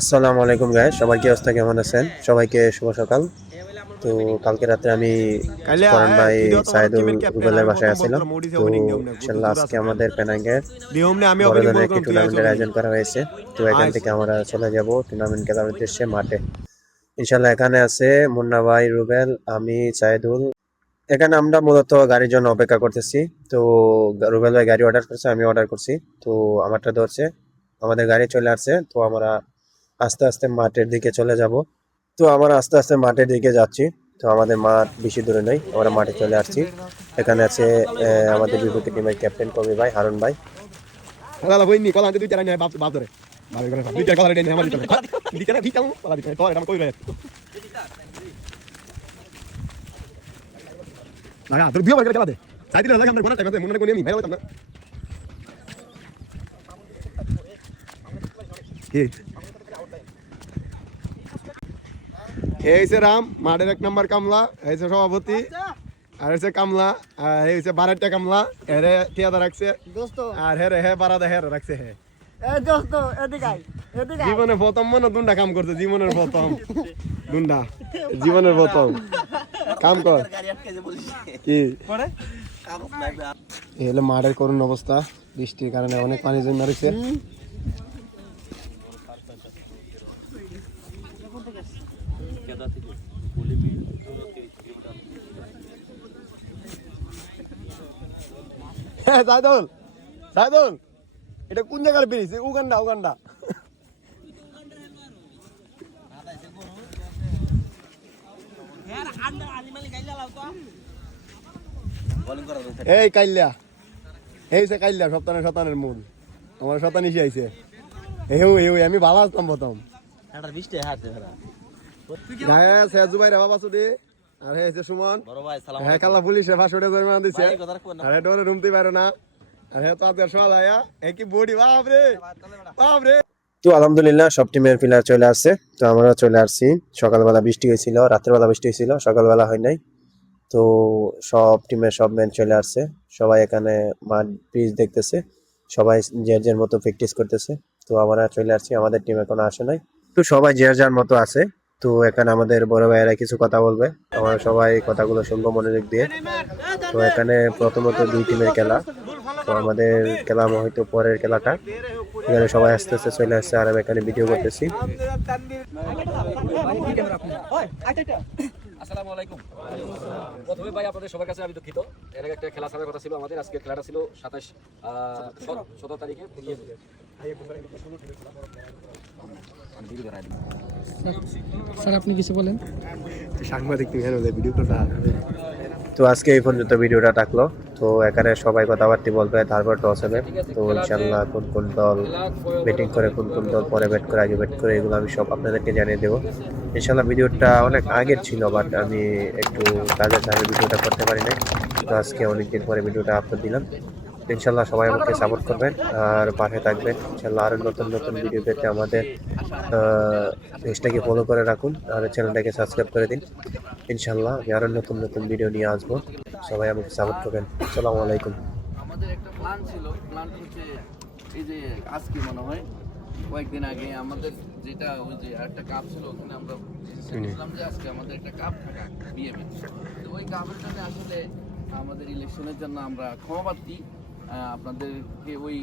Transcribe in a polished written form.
আসসালামু আলাইকুম গাইস, সবাই কি অবস্থা, কেমন আছেন? সবাইকে শুভ সকাল। তো কালকে রাতে আমি কালিয়া ফরহান ভাই, ইডিও তোমার সাইদুল, টিমের ক্যাপ্টেন রুবেলের আমি বাসায় প্রথম বল আছিলাম। করলাম ওডিসি তো ওপেনিং দিও না বহুত ইনশাল্লাহ জোর আজকে আছে প্লেয়ার আমাদের পেনাঙ্গের দিওম নে আমি বড় ওপেনিং বল ধরনের একটি করলাম তুই আইস টুর্নামেন্টের ওপেনিং আয়োজন করা হয়েছে। তো এখান আইস থেকে আমরা চলে যাব টুর্নামেন্ট খেলার উদ্দেশ্যে মাঠে। ইনশাল্লাহ এখানে আছে মুন্না ভাই, রুবেল, আমি, সাইদুল। এখানে আমরা মূলত গাড়ির জন্য অপেক্ষা করতেছি। তো রুবেল ভাই গাড়ি অর্ডার করছে, আমি অর্ডার করছি। তো আমারটা ধরছে, আমাদের গাড়ি চলে আসছে। তো আমরা আস্তে আস্তে মাঠের দিকে চলে যাব। তো আমরা আস্তে আস্তে মাঠের দিকে যাচ্ছি। তো আমাদের মাঠ বেশি দূরে নেই, আমরা মাঠে চলে আসছি। এখানে আছে আমাদের বিপক্ষে টিমের ক্যাপ্টেন কবি ভাই, হারুন ভাই। হালা বইনি কলা আনতে দুই চার আইনে বাপ বাপ ধরে বাপ করে দুই চার কলা রেডি আমার দিতে দিতে না দিতাম কলা দিতে তো এটা কই রে লাগা তোর বিয়ে করে খেলা দে সাইড দিলে লাগা আমরা কোনা টাইম আছে মনে কোনি আমি ভাই বলতাম না কি এইছে রাম মাঠের এক নাম্বার কামলা এইছে সভাপতি আর হচ্ছে কামলা আর এই হচ্ছে 12টা কামলা এরে ঠিয়াদা রাখছে দোস্ত আর হেরে হে বারাদা হেরে রাখছে হে এ দোস্ত এদিকে আয় এদিকে আয় জীবনে প্রথম মনে দুন্ডা কাম করছে জীবনের প্রথম দুন্ডা জীবনের প্রথম কাম কর কি এই হলো মাঠের করুণ অবস্থা বৃষ্টির কারণে অনেক পানি জমে রয়েছে সাইদুল সাইদুল এটা কোন জায়গার ব্রিজ উগান্ডা উগান্ডা এই কাইল্লা এই সে কাইল্লা সপ্তাহের মূল আমার শতানিশি আইছে হেউ হেউ আমি ভালো আসলাম প্রথম জুবাই রে বাবা সুদি আর হে সুমন হ্যাঁ কাল্লা পুলিশে 500 টাকা জরিমানা দিছে আর হে ডোরে রুমতে পারো না আর হে তো আদের সবাই আয়া একই বডি বাপ রে বাপ রে তো আলহামদুলিল্লাহ সব টিমের প্লেয়ার চলে আসছে। তো আমরা চলে আসছি। সকালবেলা বৃষ্টি হয়েছিল, রাত্রেবেলা বৃষ্টি হয়েছিল, সকালবেলা হয় নাই। তো সব টিমের সব ম্যান চলে আসছে। সবাই এখানে মাঠ পিচ দেখতেছে, সবাই যে যার মতো প্র্যাকটিস করতেছে। তো আমরা চলে আসছি, আমাদের টিম এখনো আসে নাই। তো সবাই যে যার মতো আছে। তো এখানে আমাদের বড় ভাইয়েরা কিছু কথা বলবে, আমরা সবাই কথাগুলো শুনবো মনোযোগ দিয়ে। তো এখানে প্রথমত দুই টিমের খেলা। তো আমাদের খেলা হয়তো পরের খেলাটা। এখানে সবাই আস্তে আস্তে চলে আসছে আর আমি এখানে ভিডিও করতেছি। আসসালামু আলাইকুম। প্রথমে ভাই আপনাদের সবার কাছে আমি দুঃখিত, এর আগে একটা খেলা ছাড়ার কথা ছিল আমাদের। আজকে খেলাটা ছিল 17 তারিখে। স্যার আপনি কিছু বলেন সাংবাদিক তুমি হেন ভিডিও করতে তো আজকে এই পর্যন্ত ভিডিওটা থাকলো। তো এখানে সবাই কথাবার্তা বলবে, তারপর টস হবে। তো ইনশাল্লাহ কোন কোন দল ব্যাটিং করে, কোন কোন দল পরে ব্যাট করে, আগে ব্যাট করে, এগুলো আমি সব আপনাদেরকে জানিয়ে দেবো। ইনশাল্লাহ ভিডিওটা অনেক আগের ছিল, বাট আমি একটু কাজের চাপে ভিডিওটা করতে পারি নাই। তো আজকে অনেকদিন পরে ভিডিওটা আপলোড দিলাম। ইনশাল্লাহ সবাই আমাকে সাপোর্ট করবেন আর পাশে থাকবেন। ইনশাল্লাহ আরও নতুন নতুন ভিডিও পেতে আমাদের পেজটাকে ফলো করে রাখুন আর চ্যানেলটাকে সাবস্ক্রাইব করে দিন। ইনশাল্লাহ আমি আরও নতুন নতুন ভিডিও নিয়ে আসবো। সবাই আমাকে সাপোর্ট করবেন। আসসালামু আলাইকুম। আমাদের একটা প্ল্যান ছিল, প্ল্যানটা হচ্ছে এই যে আজকে মনে হয় কয়েকদিন আগে আমাদের যেটা ওই যে একটা কাপ ছিল ওখানে আমরা শুনছিলাম যে আজকে আমাদের একটা কাপ থাকা বিএমএ, তো ওই কাপের জন্য আসলে আমাদের ইলেকশনের জন্য আমরা ক্ষমাপ্রার্থী আপনাদেরকে ওই